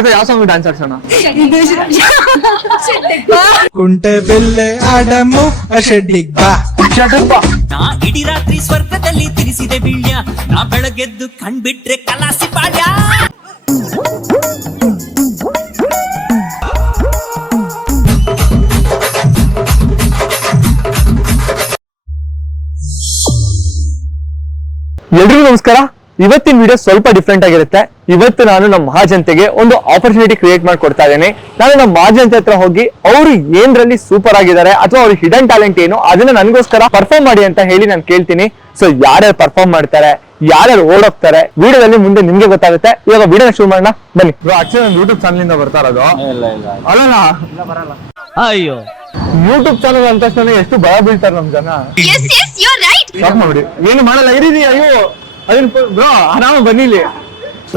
ಇವತ್ತು ಯಾವ song dance ಆಡ್ಸೋಣ? ಕುಂಟೆ ಬೆಲ್ಲೆ ಆಡಮು ಅಷಡ್ಡಿಗ್ ಬಾ ಶಟಪ್ಪ. ನಾ ಇಡೀ ರಾತ್ರಿ ಸ್ವರ್ಗದಲ್ಲಿ ತಿರಿಸಿದೆ ಬೀಳ್ಯ, ನಾ ಬೆಳಗೆದ್ದು ಕಣ್ಬಿಟ್ರೆ ಕಲಾಸಿ ಪಾಡ್ಯ. ಎಲ್ರಿಗೂ ನಮಸ್ಕಾರ. ಇವತ್ತಿನ ವಿಡಿಯೋ ಸ್ವಲ್ಪ ಡಿಫ್ರೆಂಟ್ ಆಗಿರುತ್ತೆ. ಇವತ್ತು ನಾನು ನಮ್ಮ ಮಹಾಜನತೆಗೆ ಒಂದು ಆಪರ್ಚುನಿಟಿ ಕ್ರಿಯೇಟ್ ಮಾಡ್ಕೊಡ್ತಾ ಇದ್ದೇನೆ. ನಾನು ನಮ್ಮ ಮಹಾಜನತೆ ಹತ್ರ ಹೋಗಿ ಅವರು ಏನ್ರಲ್ಲಿ ಸೂಪರ್ ಆಗಿದ್ದಾರೆ ಅಥವಾ ಅವ್ರ ಹಿಡನ್ ಟ್ಯಾಲೆಂಟ್ ಏನು ಅದನ್ನ ನನಗೋಸ್ಕರ ಪರ್ಫಾರ್ಮ್ ಮಾಡಿ ಅಂತ ಹೇಳಿ ನಾನು ಕೇಳ್ತೀನಿ. ಸೊ ಯಾರ್ಯಾರು ಪರ್ಫಾರ್ಮ್ ಮಾಡ್ತಾರೆ, ಯಾರ್ಯಾರು ಓಡೋಗ್ತಾರೆ, ವಿಡಿಯೋದಲ್ಲಿ ಮುಂದೆ ನಿಮ್ಗೆ ಗೊತ್ತಾಗುತ್ತೆ. ಇವಾಗ ವಿಡಿಯೋನ ಶುರು ಮಾಡೋಣ ಬನ್ನಿ. ಆಕ್ಚುಲಿ ನಾನು ಯೂಟ್ಯೂಬ್ ಚಾನಲ್ ಇಂದ ಬರ್ತಾ ಇರೋದು. ಅಲ್ಲ ಅಯ್ಯೋ, ಯೂಟ್ಯೂಬ್ ಚಾನಲ್ ಅಂತ ತಕ್ಷಣ ಎಷ್ಟು ಭಯ ಬೀಳ್ತಾರೆ ನಮ್ ಜನ. ಸ್ಟಾಪ್ ಮಾಡ್ಬಿಡಿ, ಏನು ಮಾಡಲ್ಲ ಇರೀ. ಅಯ್ಯೋ ಬ್ರೋ ಆರಾಮ ಬನ್ನಿಲಿ.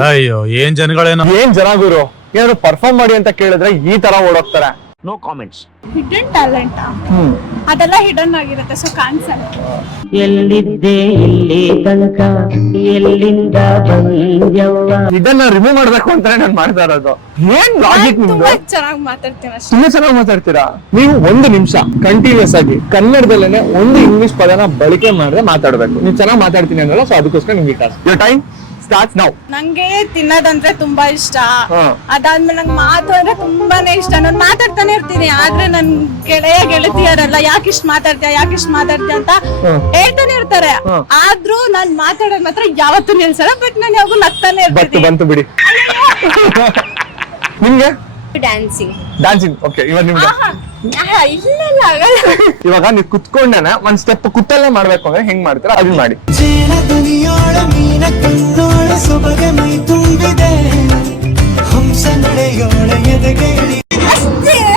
ಅಯ್ಯೋ ಏನ್ ಜನಗಳೇನೋ, ಏನ್ ಜನ ಗುರು, ಏನಾದ್ರು ಪರ್ಫಾರ್ಮ್ ಮಾಡಿ ಅಂತ ಕೇಳಿದ್ರೆ ಈ ತರ ಓಡೋಗ್ತಾರೆ. No comments. ಹಿಡನ್ ಟ್ಯಾಲೆಂಟ್ ಅದೆಲ್ಲ ಹಿಡನ್ ಆಗಿರುತ್ತೆ, ಸೊ ಕಾಣಿಸಲ್ಲ. ಎಲ್ಲಿದ್ದೆ ಇಲ್ಲಿ ತನಕ ಎಲ್ಲಿಂದ ಬಂದ್ಯವ್ವ. ಇದನ್ನ ರಿಮೂವ್ ಮಾಡ್ಬೇಕು ಅಂತಾನೆ ನಾನು ಮಾಡ್ತಾ ಇರೋದು. ಏನ್ ಲಾಜಿಕ್ ನಿಮ್ದು? ತುಂಬಾ ಚೆನ್ನಾಗಿ ಮಾತಾಡ್ತೀನಿ ಅಷ್ಟೇ. ತುಂಬಾ ಚೆನ್ನಾಗಿ ಮಾತಾಡ್ತೀರಾ ನೀವು. ಒಂದು ನಿಮಿಷ ಕಂಟಿನ್ಯೂಸ್ ಆಗಿ ಕನ್ನಡದಲ್ಲೇನೆ ಒಂದು ಇಂಗ್ಲಿಷ್ ಪದನ ಬಳಕೆ ಮಾಡಿದ್ರೆ ಮಾತಾಡ್ಬೇಕು. ನೀವು ಚೆನ್ನಾಗಿ ಮಾತಾಡ್ತೀನಿ ಅನ್ನಲ್ಲ, ಸೊ ಅದಕ್ಕೋಸ್ಕರ ನಿಮ್ಗೆ task. Your time starts now. ನಂಗೆ ತಿನ್ನೋದಂದ್ರೆ ತುಂಬಾ ಇಷ್ಟ. ಅದಾದ್ಮೇಲೆ ನಂಗೆ ಮಾತು ಅಂದ್ರೆ ತುಂಬಾನೇ ಇಷ್ಟ. ನಾನು ಮಾತಾಡ್ತಾನೆ ಇರ್ತೀನಿ, ಆದ್ರೆ ನನ್ ಗೆಳತಿಯರೆಲ್ಲ ಯಾಕಿಷ್ಟು ಮಾತಾಡ್ತೀಯ ಅಂತ ಹೇಳ್ತಾನೆ ಇರ್ತಾರೆ. ಆದ್ರೂ ನಾನ್ ಮಾತಾಡೋದ್ ಮಾತ್ರ ಯಾವತ್ತೂ ನಿಲ್ಸಲ್ಲ. ಬಟ್ ನಾನು ಯಾವಾಗೂ ನಗ್ತಾನೆ ಇರ್ತೀನಿ. ಬಂತು ಬಿಡಿ. ನಿಮ್ಗೆ ಡ್ಯಾನ್ಸಿಂಗ್ ಓಕೆ. ಇವಾಗ ನಿಮ್ಗೆ ಇಲ್ಲ ಆಗಲ್ಲ. ಇವಾಗ ನೀವು ಕುತ್ಕೊಂಡೇನೆ ಒಂದ್ ಸ್ಟೆಪ್ ಕುತ್ತಲ್ಲೇ ಮಾಡ್ಬೇಕು ಅಂದ್ರೆ ಹೆಂಗ್ ಮಾಡ್ತೀರಾ ಅದನ್ನ ಮಾಡಿ.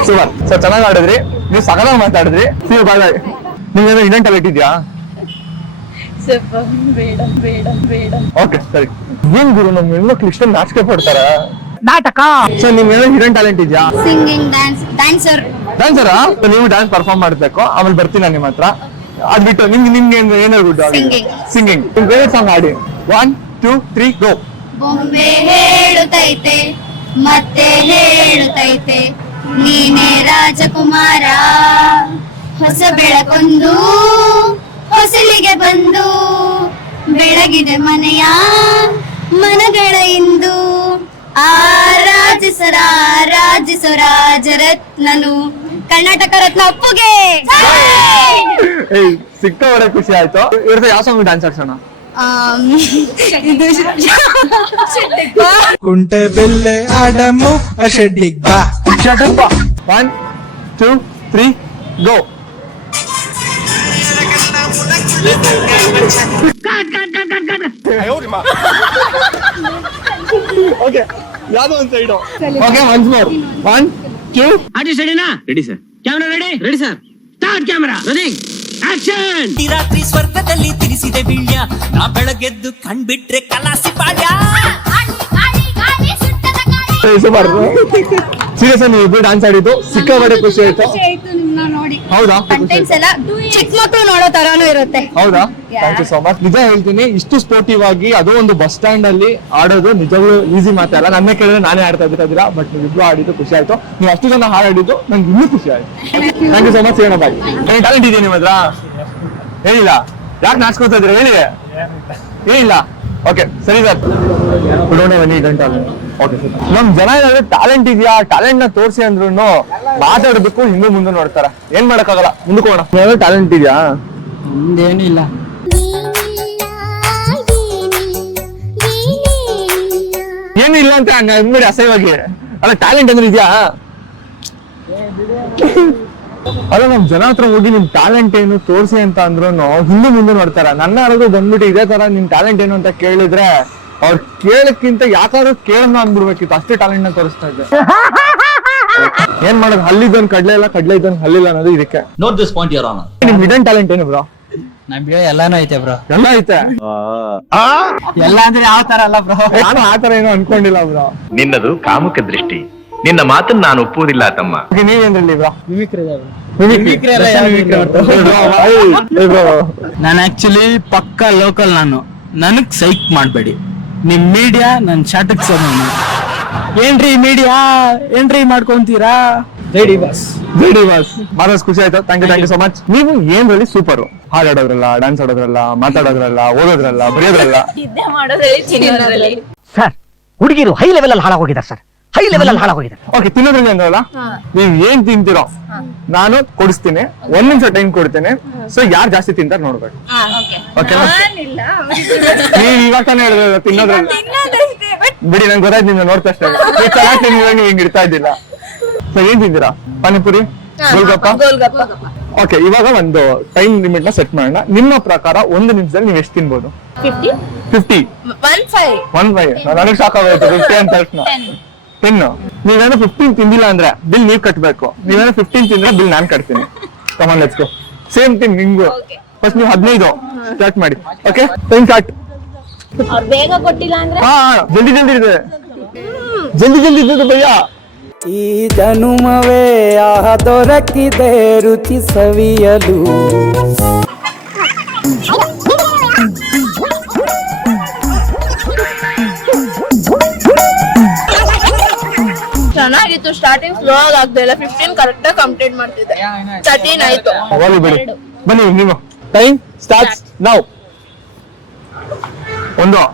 ಸೂಪರ್. ಸೊ ಚೆನ್ನಾಗಿ ಆಡಿದ್ರಿ, ನೀವು ಸಗಲಾಗಿ ಮಾತಾಡಿದ್ರಿ. ನಿಮ್ಗೆ ಹಿಡನ್ ಟ್ಯಾಲೆಂಟ್ ಇದೆಯಾ? ಓಕೆ ಸರಿ. ಏನ್ ಗುರು ನಮ್ ಹೆಣ್ಮಕ್ಳು ಇಷ್ಟೊಂದು ನಾಚಿಕೆ ಪಡ್ತಾರ ನಾಟಕ. ಸೊ ನಿಮ್ಗೆ ಹಿಡನ್ ಟ್ಯಾಲೆಂಟ್ ಇದೆಯಾ? Singing, dancer. ಡ್ಯಾನ್ಸರಾ? ನೀವು ಡ್ಯಾನ್ಸ್ ಪರ್ಫಾರ್ಮ್ ಮಾಡ್ಬೇಕು, ಆಮೇಲೆ ಬರ್ತೀನಿ ನಾನು ನಿಮ್ಮ ಹತ್ರ. ಅದ್ ಬಿಟ್ಟು ನಿಮ್ಗೆ ಏನಾದ್ರು ಗುಡ್ ಸಿಂಗಿಂಗ್. ನಿಮ್ ಬೇರೆ ಸಾಂಗ್ ಆಡಿ. 1 2 3 ಗೋ. ಬೊಂಬೆ ಹೇಳುತ್ತೈತೆ ಮತ್ತೆ ಹೇಳುತ್ತೈತೆ ನೀನೇ ರಾಜಕುಮಾರ, ಹೊಸ ಬೆಳಕೊಂದು ಹೊಸಲಿಗೆ ಬಂದು ಬೆಳಗಿದೆ ಮನೆಯ ಮನಗಳ ಇಂದು. ರಾಜಿಸೋ ರಾಜರತ್ನನು ಕರ್ನಾಟಕ ರತ್ನ ಅಪ್ಪುಗೆ. ಸಿಕ್ಕ ಒಳ್ಳೆ ಖುಷಿ ಆಯ್ತು. ಇವ್ರದ್ದು ಯಾವ ಸಾಂಗ್ ಡ್ಯಾನ್ಸ್ ಆಡ್ಸೋಣ? ಕುಂಟೆ ಬೆಲ್ಲೆ ಆಡಮು ಅಷಡ್ಡಿಗ್ ಬಾ ಶಟಪ್ಪ. 1 2 3 ಗೋ. ಓಕೆ, ಯಾವ್ದೋ ಒಂದು side. Okay, once more. 1 2 artist ರೆಡಿನಾ? Ready sir. Camera ready? Ready sir. Start camera rolling action. ಇಡೀ ರಾತ್ರಿ ಸ್ವರ್ಗದಲ್ಲಿ ತಿರಿಸಿದೆ ಬೀಳ್ಯ, ನಾ ಬೆಳಗೆದ್ದು ಕಣ್ಬಿಟ್ರೆ ಕಲಾಸಿ ಪಾಡ್ಯ. ಸೂಪರ್. ಸೀರಿಯಸ್ ನೀವು ಇಬ್ರು ಡ್ಯಾನ್ಸ್ ಆಡಿದ್ದು ಸಿಕ್ಕಾಪಟ್ಟೆ ಖುಷಿ ಆಯ್ತು. ನೋಡಿ ಹೌದಾ? ಕಂಟೆಂಟ್ಸ್ ಎಲ್ಲ ಚಿಕ್ಕ ಮಕ್ಕಳು ನೋಡೋ ತರಾನು ಇರುತ್ತೆ. ಹೌದಾ? Thank you so much. ನಿಜ ಹೇಳ್ತೀನಿ, ಇಷ್ಟು ಸ್ಪೋರ್ಟಿವ್ ಆಗಿ ಅದು ಒಂದು ಬಸ್ ಸ್ಟ್ಯಾಂಡ್ ಅಲ್ಲಿ ಆಡೋದು ನಿಜವೂ ಈಸಿ ಮಾತಲ್ಲ. ನನ್ನ ಕೇಳಿದ್ರೆ ನಾನೇ ಆಡ್ತಾ ಇದ್ದೀರಾ, ಬಟ್ ನೀವು ಇಬ್ರು ಆಡಿದ್ದು ಖುಷಿ ಆಯ್ತು. ನೀವು ಅಷ್ಟು ಜನ ಹಾಡಿದ್ದು ನಂಗೆ ಇನ್ನೂ ಖುಷಿ ಆಯ್ತು. Thank you so much. ಏನೋ ಬಾಯ್. ಏನ್ ಟ್ಯಾಲೆಂಟ್ ಇದೆ ನಿಮ್ಮ ಹತ್ರ? ಏನಿಲ್ಲ. ಯಾಕೆ ನಾಚ್ಕೋತಾ ಇದ್ದೀರಾ ಹೇಳಿ? ಏನಿಲ್ಲ. ಓಕೆ ಸರಿ ಸರ್. ಬನ್ನಿ ಗಂಟೆ. Okay sir. ನಮ್ ಜನ ಏನಾದ್ರೆ ಟ್ಯಾಲೆಂಟ್ ಇದೆಯಾ, ಟ್ಯಾಲೆಂಟ್ ನ ತೋರಿಸಿ ಅಂದ್ರೂ ಮಾತಾಡಬೇಕು, ಹಿಂದೆ ಮುಂದೆ ನೋಡ್ತಾರ. ಏನ್ ಮಾಡಕ್ಕಾಗಲ್ಲ, ಮುಂದಕ್ಕೆ ಹೋಗೋಣ. ಏನಾದ್ರು ಟ್ಯಾಲೆಂಟ್ ಇದೆಯಾ? ಏನಿಲ್ಲ. ಏನಿಲ್ಲ ಅಂತ ಅಂದ್ಬಿಡಿ ಅಸಹ್ಯವಾಗಿ. ಅಲ್ಲ ಟ್ಯಾಲೆಂಟ್ ಅಂದ್ರೆ ಇದೆಯಾ? ಅಲ್ಲ ನಮ್ ಜನ ಹತ್ರ ಹೋಗಿ ನಿಮ್ ಟ್ಯಾಲೆಂಟ್ ಏನು ತೋರಿಸಿ ಅಂತ ಅಂದ್ರು ಹಿಂದೆ ಮುಂದೆ ನೋಡ್ತಾರ. ನನ್ನ ಯಾರಾದ್ರು ಬಂದ್ಬಿಟ್ಟು ಇದೇ ತರ ನಿಮ್ ಟ್ಯಾಲೆಂಟ್ ಏನು ಅಂತ ಕೇಳಿದ್ರೆ ಅವ್ರು ಕೇಳಕ್ಕಿಂತ ಯಾಕಾದ್ರೂ ಕೇಳೋಣ ಅಂದ್ಬಿಡ್ಬೇಕಿತ್ತು. ಅಷ್ಟೇ ಟ್ಯಾಲೆಂಟ್ ನ ತೋರಿಸ್ತಾ ಇದ್ದೆ. ಏನ್ ಮಾಡೋದು, ಹಲ್ಲಿದ್ದನ್ ಕಡ್ಲೆ ಇಲ್ಲ, ಕಡ್ಲೆ ಇದ್ದನ್ ಹಲ್ಲಿಲ್ಲ ಅನ್ನೋದು ಇದಕ್ಕೆ. Note this point your honour. ನಿಮ್ ಹಿಡನ್ ಟ್ಯಾಲೆಂಟ್ ಏನು ಬ್ರೋ? ನಮ್ಗೆ ಎಲ್ಲಾನು ಐತೆ ಬ್ರೋ. ಎಲ್ಲ ಐತೆ. ಎಲ್ಲ ಅಂದ್ರೆ ಯಾವ ತರ ಅಲ್ಲ ಬ್ರೋ. ನಾನು ಆತರ ಏನೋ ಅನ್ಕೊಂಡಿಲ್ಲ ಬ್ರೋ. ನಿನ್ನದು ಕಾಮುಕ ದೃಷ್ಟಿ, ನಿನ್ನ ಮಾತನ್ನ ನಾನು ಒಪ್ಪುವುದಿಲ್ಲ ತಮ್ಮ. ನೀವೇನ್ರಲ್ಲಿ ಬ್ರೋ? ನಾನು ಆಕ್ಚುಲಿ ಪಕ್ಕಾ ಲೋಕಲ್. ನನಗ್ ಸೈಕ್ ಮಾಡ್ಬೇಡಿ. ನಿಮ್ ಮೀಡಿಯಾ ನನ್ ಶಾಟಕ್ ಏನ್ರಿ ಮೀಡಿಯಾ ಏನ್ರಿ ಮಾಡ್ಕೊಂತೀರಾ? ಜೈ ಡಿ ಬಾಸ್ ಮಾತಾಡ್ ಖುಷಿ ಆಯ್ತು. Thank you so much. ನೀವು ಏನ್ರಲ್ಲಿ ಸೂಪರ್? ಹಾಡ್ ಆಡೋದ್ರಲ್ಲ, ಡ್ಯಾನ್ಸ್ ಆಡೋದ್ರಲ್ಲ, ಮಾತಾಡೋದ್ರಲ್ಲ, ಓದೋದ್ರಲ್ಲ, ಬರೆಯೋದ್ರಲ್ಲ. ಸರ್ ಹುಡುಗಿರು ಹೈ ಲೆವೆಲ್ ಅಲ್ಲಿ ಹಾಳಾಗೋಗಿದ್ದಾರೆ ಸರ್, ಹೈ ಲೆವೆಲ್ ಅಲ್ಲಿ ಹಾಳಾಗೋಗಿದ್ದಾರೆ. ಓಕೆ, ತಿನ್ನೋದ್ರಲ್ಲಿ ಅಂದ್ರಲ್ಲ, ನೀವ್ ಏನ್ ತಿಂತೀರೋ ನಾನು ಕೊಡಿಸ್ತೀನಿ. 1 ನಿಮಿಷ ಟೈಮ್ ಕೊಡ್ತೇನೆ. ಸೊ ಯಾರು ಜಾಸ್ತಿ ತಿಂತಾರ ನೋಡ್ಬೇಕು. ಓಕೆನಾ? ನೀವ್ ಇವಾಗ ತಾನೇ ಹೇಳಿದ್ರೆ ತಿನ್ನೋದ್ರಲ್ಲಿ ಬಿಡಿ, ನಂಗೆ ಗೊತ್ತಾಯ್ತು ನಿಮ್ಗೆ ನೋಡ್ತಾ ಅಷ್ಟೇ. ನೀವು ಚೆನ್ನಾಗಿ ನೀವು ಹಿಂಗ್ ಇಡ್ತಾ ಇದ್ದಿಲ್ಲ. ಸೊ ಏನ್ ತಿಂತೀರಾ? ಪಾನಿಪುರಿ, ಗೋಲ್ಗಪ್ಪ? ಓಕೆ, ಇವಾಗ ಒಂದು ಟೈಮ್ ಲಿಮಿಟ್ ನ ಸೆಟ್ ಮಾಡೋಣ. ನಿಮ್ಮ ಪ್ರಕಾರ 1 ನಿಮಿಷದಲ್ಲಿ ನೀವು ಎಷ್ಟು ತಿನ್ಬೋದು? 50. 1.5 ನನಗೆ ಸಾಕಾಗೋಯ್ತು 50 ಅಂತ ತಕ್ಷಣ. 10. ನೀವೇನೋ 15 ತಿಂದಿಲ್ಲ ಅಂದ್ರೆ ಬಿಲ್ ನೀವ್ ಕಟ್ಬೇಕು. ನೀವೇನೋ 15 ತಿಂದ್ರೆ ಬಿಲ್ ನಾನ್ ಕಟ್ತೀನಿ. Come on let's go. Same thing ನಿಮ್ಗೂ. ಫಸ್ಟ್ ನೀವು 15 ಸ್ಟಾರ್ಟ್ ಮಾಡಿ. Okay, time start. ಬೇಗ ಕೊಟ್ಟಿಲ್ಲ ಅಂದ್ರೆ ಹಾ, ಜಲ್ದಿ ಇದೆ ಭಯ್ಯ. ಈ ಜನುಮವೇ ಆಹ ದೊರಕಿದೆ ರುಚಿ ಸವಿಯಲು. ಚೆನ್ನಾಗಿತ್ತು. ಸ್ಟಾರ್ಟಿಂಗ್ ಸ್ಲೋ ಆಗ್ತಾ ಇಲ್ಲ. 15 ಕರೆಕ್ಟ್ ಕಂಪ್ಲೀಟ್ ಮಾಡ್ತಿದ್ದೆ. 13 ಆಯ್ತು. ಹೋಗ್ಲಿ ಬಿಡಿ. ಬನ್ನಿ ನೀವು. Time starts now. 1.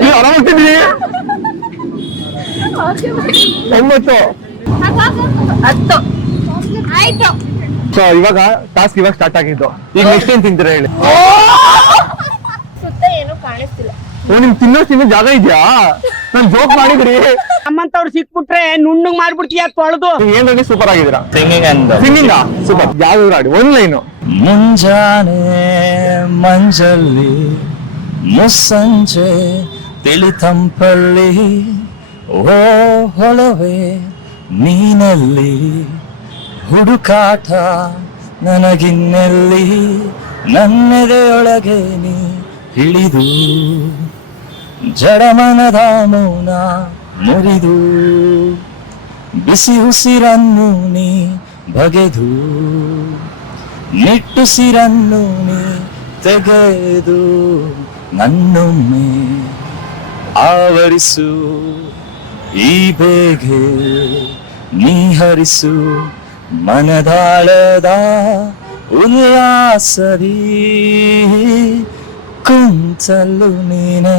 ನೀವು ಆರಾಮಾಗ್ತಿದ್ದೀರಿ? 9. 10 ಆಯ್ತು. ಸೊ ಇವಾಗ ಟಾಸ್ಕ್ ಸ್ಟಾರ್ಟ್ ಆಗಿದ್ದು. ಈಗ ನೆಕ್ಸ್ಟ್ ಏನ್ ತಿಂತೀರಾ ಹೇಳಿ? ಸುತ್ತ ಏನು ಕಾಣಿಸ್ತಿಲ್ಲ. ಓ, ನಿಮ್ ತಿನ್ನೋ ಜಾಗ ಇದೆಯಾ? ನಾನ್ ಜೋಕ್ ಮಾಡಿದ್ರಿ. ನಮ್ಮಂತವ್ರು ಸಿಕ್ಬಿಟ್ರೆ ನುಣ್ಣಗ್ ಮಾಡ್ಬಿಡ್ತೀಯ ತೊಳೆದು. ನೀವು ಏನ್ರಲ್ಲಿ ಸೂಪರ್ ಆಗಿದ್ದೀರಾ. Singing super. ಯಾವ್ದು ಆಡಿ? 1 ಲೈನು. ಮುಂಜಾನೆ ಮಂಜಲ್ಲಿ ಮುಸ್ಸಂಜೆ ತಿಳಿತಂಪಲ್ಲಿ ಓ ಹೊಳವೆ ನೀನಲ್ಲಿ ಹುಡುಕಾಟ ನನಗಿನ್ನೆಲ್ಲಿ ನನ್ನೆದೆಯೊಳಗೆ ನೀ ಹಿಡಿದು ಜಡಮನದ ಮೌನ ಮುರಿದು ಬಿಸಿ ಉಸಿರನ್ನು ನೀ ಬಗೆದು ನಿಟ್ಟುಸಿರನ್ನು ನೀ ತೆಗೆದು ನನ್ನೊಮ್ಮೆ ಆವರಿಸು ಈ ಬೇಗೆ ನೀ ಹರಿಸು ಮನದಾಳದ ಉಲ್ಲಾಸರಿ ಕುಂತಲ್ಲು ನೀನೆ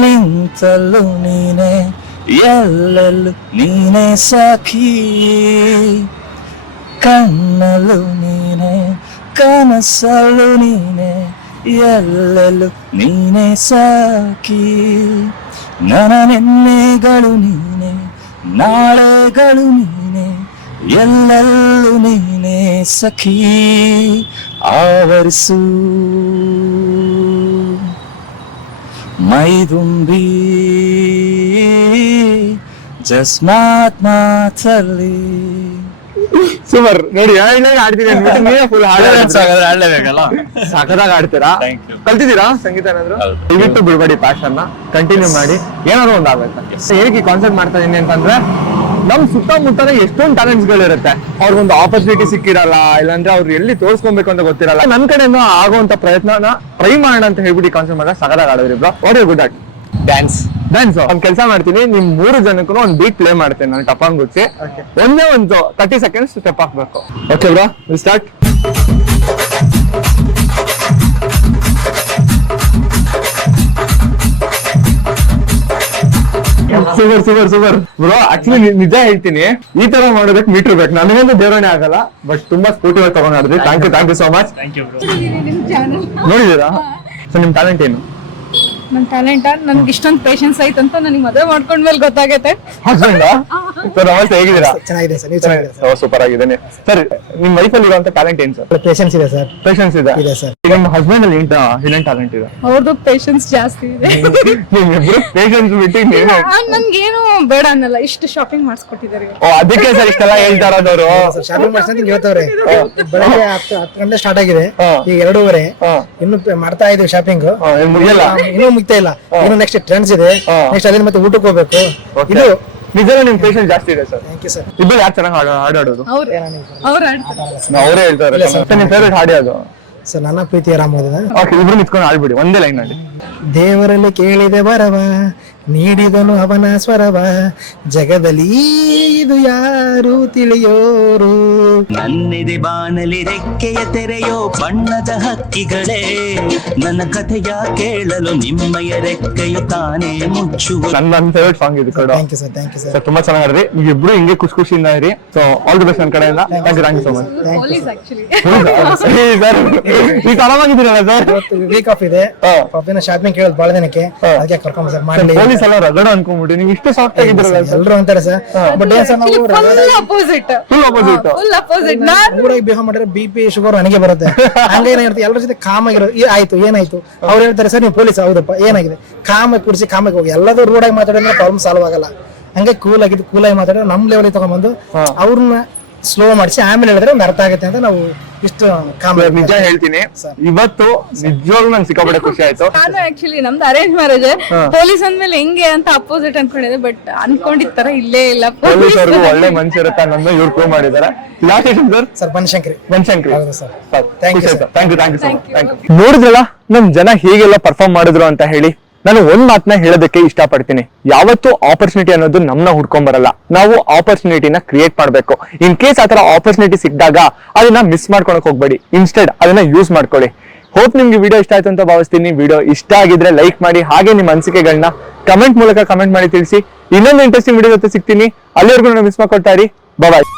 ನಿಂತಲ್ಲು ನೀನೆ ಎಲ್ಲೆಲ್ಲೂ ನೀನೆ ಸಖಿ ಕಣ್ಣಲ್ಲೂ ನೀನೆ ಕನಸಲ್ಲೂ ನೀನೆ ಎಲ್ಲೆಲ್ಲೂ ನೀನೆ ಸಖಿ ನನ್ನ ನೆನ್ನೆಗಳು ನೀನೆ ನಾಳೆಗಳು ನೀನೆ ಎಲ್ಲೆಲ್ಲೂ ನೀನೆ ಸಖಿ ಆವರಿಸು ಮೈದುಂಬಿ ಜಸ್ಮಾತ್ ಮಾತಲ್ಲಿ. ಸೂಪರ್. ನೋಡಿ ಆಡ್ತೀನಿ ಅಂದ್ಬಿಟ್ಟು ನೀವೇ ಫುಲ್ ಆಡ್ಲೇಬೇಕಲ್ಲ. ಸಖತ್ತಾಗಿ ಆಡ್ತೀರಾ. ಕಲ್ತಿದ್ದೀರಾ ಸಂಗೀತ ಏನಾದ್ರು? ದಯವಿಟ್ಟು ಬಿಡ್ಬೇಡಿ, ಪ್ಯಾಷನ್ ನ ಕಂಟಿನ್ಯೂ ಮಾಡಿ. ಏನಾದ್ರು ಒಂದು ಆಗ್ಬೇಕು. ಹೇಗೆ ಕಾನ್ಸರ್ಟ್ ಮಾಡ್ತಾ ಇದೀನಿ ಅಂತಂದ್ರೆ, ನಮ್ ಸುತ್ತಮುತ್ತನೇ ಎಷ್ಟೊಂದು ಟ್ಯಾಲೆಂಟ್ಸ್ ಗಳಿರುತ್ತೆ. ಅವ್ರಿಗೊಂದು ಆಪರ್ಚುನಿಟಿ ಸಿಕ್ಕಿರಲ್ಲ, ಇಲ್ಲಾಂದ್ರೆ ಅವ್ರು ಎಲ್ಲಿ ತೋರಿಸ್ಕೊಬೇಕು ಅಂತ ಗೊತ್ತಿರಲ್ಲ. ನನ್ ಕಡೆಯಿಂದ ಆಗುವಂತ ಪ್ರಯತ್ನ ಟ್ರೈ ಮಾಡೋಣ ಅಂತ ಹೇಳ್ಬಿಟ್ಟು ಕಾನ್ಸರ್ಟ್ ಮಾಡಿದ್ರೆ ಸಖತ್ತಾಗಿ ಆಡೋದ್ರಿ bro. What you good at? Dance. ಒಂದ್ ಕೆಲಸ ಮಾಡ್ತೀನಿ, ನಿಮ್ 3 ಜನಕ್ಕೂ ಒಂದು ಬೀಟ್ ಪ್ಲೇ ಮಾಡ್ತೇನೆ ನಾನು ಟಪಾಂಗ್ ಗುಚ್ಚಿ. ಒಂದೇ ಒಂದು 30 ಸೆಕೆಂಡ್ಸ್ ಸ್ಟೆಪ್ ಹಾಕ್ಬೇಕು. Okay bro, will start. Super bro. Actually ನಿಜ ಹೇಳ್ತೀನಿ, ಈ ತರ ಮಾಡೋದಕ್ಕೆ ಮೀಟರ್ ಬೇಕು. ನನಗಂತೂ ದೇವರಣೆ ಆಗಲ್ಲ, ಬಟ್ ತುಂಬಾ ಸ್ಕೂಟಿ ತಗೊಂಡ್ ಆಡಿದ್ರಿ. Thank you so much. ನೋಡಿದೀರಾ? ಸೊ ನಿಮ್ ಟ್ಯಾಲೆಂಟ್ ಏನು? ನನ್ ಟ್ಯಾಲೆಂಟ್ ನನ್ಗೆ ಇಷ್ಟೊಂದು ಪೇಷನ್ಸ್ ಐತಂತ ನನಗೆ ಮದುವೆ ಮಾಡ್ಕೊಂಡ್ಮೇಲೆ ಗೊತ್ತಾಗತ್ತೆ. ಹಸ್ಬೆಂಡ್ ಸರ್ ನಮಸ್ತೆ, ಹೇಗಿದ್ದೀರಾ? ಚೆನ್ನಾಗಿದೆ ಸರ್, ನೀವು ಚೆನ್ನಾಗಿದೆ? ಸೂಪರ್ ಆಗಿದ್ದೇನೆ ಸರ್. ನಿಮ್ ವೈಫ್ ಅಲ್ಲಿ ಇರುವಂತ ಟ್ಯಾಲೆಂಟ್ ಏನ್ ಸರ್? ಪೇಷನ್ಸ್ ಇದೆ ಸರ್. ಪೇಷನ್ಸ್ ಇದೆ ಸರ್. ನಿಮ್ಮ ಹಸ್ಬೆಂಡ್ ಅಲ್ಲಿ ಏನ್ ಟ್ಯಾಲೆಂಟ್ ಇದೆ? ಅವ್ರದ್ದು ಪೇಷನ್ಸ್ ಜಾಸ್ತಿ ಇದೆ. ಪೇಷನ್ಸ್ ಬಿಟ್ಟು ನನ್ಗೇನು ಬೇಡ ಅನ್ನಲ್ಲ, ಇಷ್ಟು ಶಾಪಿಂಗ್ ಮಾಡಿಸ್ಕೊಟ್ಟಿದ್ದಾರೆ. ಓ, ಅದಕ್ಕೆ ಸರ್ ಇಷ್ಟೆಲ್ಲ ಹೇಳ್ತಾ ಇರೋದವ್ರು. ಶಾಪಿಂಗ್ ಮಾಡ್ಸಂತ ಹೇಳ್ತವ್ರೆ. ಬೆಳಗ್ಗೆ 10 ಗಂಟೆ ಸ್ಟಾರ್ಟ್ ಆಗಿದೆ, ಈಗ 2:30. ಇನ್ನು ಮಾಡ್ತಾ ಇದೀವಿ ಶಾಪಿಂಗ್. ಮುಗಿಯಲ್ಲ, ಇನ್ನೂ ಮುಗ್ತಾ ಇಲ್ಲ. ಇನ್ನು ನೆಕ್ಸ್ಟ್ ಟ್ರೆಂಡ್ಸ್ ಇದೆ. ನೆಕ್ಸ್ಟ್ ಅದೇ ಮತ್ತೆ ಊಟಕ್ಕೆ ಹೋಗ್ಬೇಕು. ಇದು ನಿಜವೂ ನಿಮ್ ಪೇಷನ್ಸ್ ಜಾಸ್ತಿ ಇದೆ ಸರ್. Thank you sir. ಇಬ್ಬರು ಯಾರು ಚೆನ್ನಾಗಿ ಹಾಡಾಡೋದು? ಅವ್ರು ಅವರೇ ಹೇಳ್ತಾರೆ. ಮತ್ತೆ ನಿಮ್ ಫೇವ್ರೇಟ್ ಹಾಡು ಯಾವುದು? ಸರ್ ನನ್ನ ಪ್ರೀತಿಯ ರಾಮೋದನ. ಓಕೆ, ಇಬ್ರು ನಿಂತ್ಕೊಂಡು ಆಡ್ಬಿಡಿ ಒಂದೇ ಲೈನ್ ಅಲ್ಲಿ. ದೇವರಲ್ಲಿ ಕೇಳಿದೆ ಬರವ, ನೀಡಿದನು ಅವನ ಸ್ವರವ, ಜಗದಲ್ಲಿ ಇದು ಯಾರು ತಿಳಿಯೋರು. ನನ್ನೆದೆ ಬಾನಲಿ ರೆಕ್ಕೆಯ ತೆರೆಯೋ ಬಣ್ಣದ ಹಕ್ಕಿಗಳೇ, ನನ್ನ ಕಥೆಯ ಕೇಳಲು ನಿಮ್ಮಯ ರೆಕ್ಕೆಯು ತಾನೇ ಮುಚ್ಚುವ. ನನ್ನ ಫೇವ್ರೇಟ್ ಸಾಂಗ್ ಇದು ಕೂಡ. Thank you sir. Thank you sir. Sir ತುಂಬಾ ಚೆನ್ನಾಗಿದ್ರಿ. ನೀವಿಬ್ರು ಹಿಂಗೆ ಖುಷಿಯಿಂದ ಇರಿ. ಸೊ ಆಲ್ ದಿ ಬೆಸ್ಟ್ ನನ್ನ ಕಡೆಯಿಂದ. Thank you so much. ಈಗ ಆರಾಮಾಗಿದ್ದೀರಲ್ಲ ಸರ್? ವೀಕ್ ಆಫ್ ಇದೆ, ಪಾಪಿನ ಶಾಪಿಂಗ್ ಕೇಳೋದು ಬಹಳ ದಿನಕ್ಕೆ, ಅದಕ್ಕೆ ಕರ್ಕೊಂಡ್ ಸರ್ ಮಾಡಿ. ಪೊಲೀಸ್ ಎಲ್ಲ ರಗಡ ಅನ್ಕೊಂಡ್ಬಿಟ್ಟು ನೀವು ಇಷ್ಟು ಸಾಫ್ಟ್ ಆಗಿದ್ದೀರಲ್ಲ ಸರ್? ಎಲ್ರು ಅಂತಾರೆ ಸರ್, ಬಟ್ ಏನ್ ಸರ್ ನಾವು ಫುಲ್ ಅಪೋಸಿಟ್ ಊರಾಗಿ ಬಿಹೇವ್ ಮಾಡಿದ್ರೆ BP ಶುಗರ್ ನನಗೆ ಬರುತ್ತೆ. ಹಂಗೇನಾಗಿರುತ್ತೆ, ಎಲ್ಲರ ಜೊತೆ ಕಾಮ್ ಆಗಿರೋ ಆಯ್ತು ಏನಾಯ್ತು ಅವ್ರು ಹೇಳ್ತಾರೆ ಸರ್ ನೀವು ಪೊಲೀಸ್ ಹೌದಪ್ಪ ಏನಾಗಿದೆ, ಕಾಮಕ್ಕೆ ಕುಡಿಸಿ ಕಾಮಕ್ಕೆ ಹೋಗಿ ಎಲ್ಲದೂ ರೂಢಾಗಿ ಮಾತಾಡಿದ್ರೆ ಪ್ರಾಬ್ಲಮ್ ಸಾಲ್ವ್ ಆಗಲ್ಲ. ಹಂಗೆ ಕೂಲಾಗಿ ಮಾತಾಡಿದ್ರೆ ನಮ್ ಲೆವೆಲ್ ತಗೊಂಡ್ಬಂದು ಅವ್ರನ್ನ ಸ್ಲೋ ಮಾಡಿಸಿ ಆಮೇಲೆ ಹೇಳಿದ್ರೆ ಒಂದು ಅರ್ಥ ಆಗುತ್ತೆ ಅಂತ ನಾವು ಇಷ್ಟು ನಿಜ ಹೇಳ್ತೀನಿ. ಇವತ್ತು ನಿಜವಾಗ್ಲೂ ನಂಗೆ ಸಿಕ್ಕಾಪಟ್ಟೆ ಖುಷಿ ಆಯ್ತು. ನಾನು ಆಕ್ಚುಲಿ ನಮ್ದು ಅರೇಂಜ್ ಮ್ಯಾರೇಜ್, ಪೊಲೀಸ್ ಅಂದ್ಮೇಲೆ ಹೆಂಗೆ ಅಂತ ಅಪೋಸಿಟ್ ಅನ್ಕೊಂಡಿದ್ದೆ, ಬಟ್ ಅನ್ಕೊಂಡಿದ್ ತರ ಇಲ್ಲೇ ಇಲ್ಲ. ಪೊಲೀಸ್ ಅವ್ರಿಗೂ ಒಳ್ಳೆ ಮನುಷ್ಯ ಇರುತ್ತೆ ಅನ್ನೋದು ಇವ್ರು ಪ್ರೂವ್ ಮಾಡಿದ್ದಾರೆ. ಯಾವ ಸ್ಟೇಷನ್ ಸರ್? ಸರ್ ಬನಶಂಕರಿ. ಹೌದು sir. Thank you so much. ನೋಡಿದ್ರಲ್ಲ ನಮ್ ಜನ ಹೇಗೆಲ್ಲ ಪರ್ಫಾರ್ಮ್ ಮಾಡಿದ್ರು ಅಂತ ಹೇಳಿ. ನಾನು ಒಂದ್ ಮಾತನ್ನ ಹೇಳೋದಕ್ಕೆ ಇಷ್ಟಪಡ್ತೀನಿ, ಯಾವತ್ತೂ ಆಪರ್ಚುನಿಟಿ ಅನ್ನೋದು ನಮ್ಮನ್ನ ಹುಡ್ಕೊಂಡ್ ಬರಲ್ಲ, ನಾವು ಆಪರ್ಚುನಿಟಿನ ಕ್ರಿಯೇಟ್ ಮಾಡ್ಬೇಕು. ಇನ್ ಕೇಸ್ ಆತರ ಆಪರ್ಚುನಿಟಿ ಸಿಕ್ಕಿದಾಗ ಅದನ್ನ ಮಿಸ್ ಮಾಡ್ಕೊಳಕ್ ಹೋಗ್ಬೇಡಿ, ಇನ್ಸ್ಟೆಡ್ ಅದನ್ನ ಯೂಸ್ ಮಾಡ್ಕೊಳ್ಳಿ. ಹೋಪ್ ನಿಮ್ಗೆ ವಿಡಿಯೋ ಇಷ್ಟ ಆಯ್ತು ಅಂತ ಭಾವಿಸ್ತೀನಿ. ವಿಡಿಯೋ ಇಷ್ಟ ಆಗಿದ್ರೆ ಲೈಕ್ ಮಾಡಿ, ಹಾಗೆ ನಿಮ್ಮ ಅನಿಸಿಕೆಗಳನ್ನ ಕಮೆಂಟ್ ಮೂಲಕ ಕಮೆಂಟ್ ಮಾಡಿ ತಿಳಿಸಿ. ಇನ್ನೊಂದು ಇಂಟ್ರೆಸ್ಟಿಂಗ್ ವಿಡಿಯೋ ಜೊತೆ ಸಿಗ್ತೀನಿ. ಅಲ್ಲಿವರೆಗೂ ಮಿಸ್ ಮಾಡ್ಕೊಳ್ತಾ ಇರಿ. ಬಾಯ್.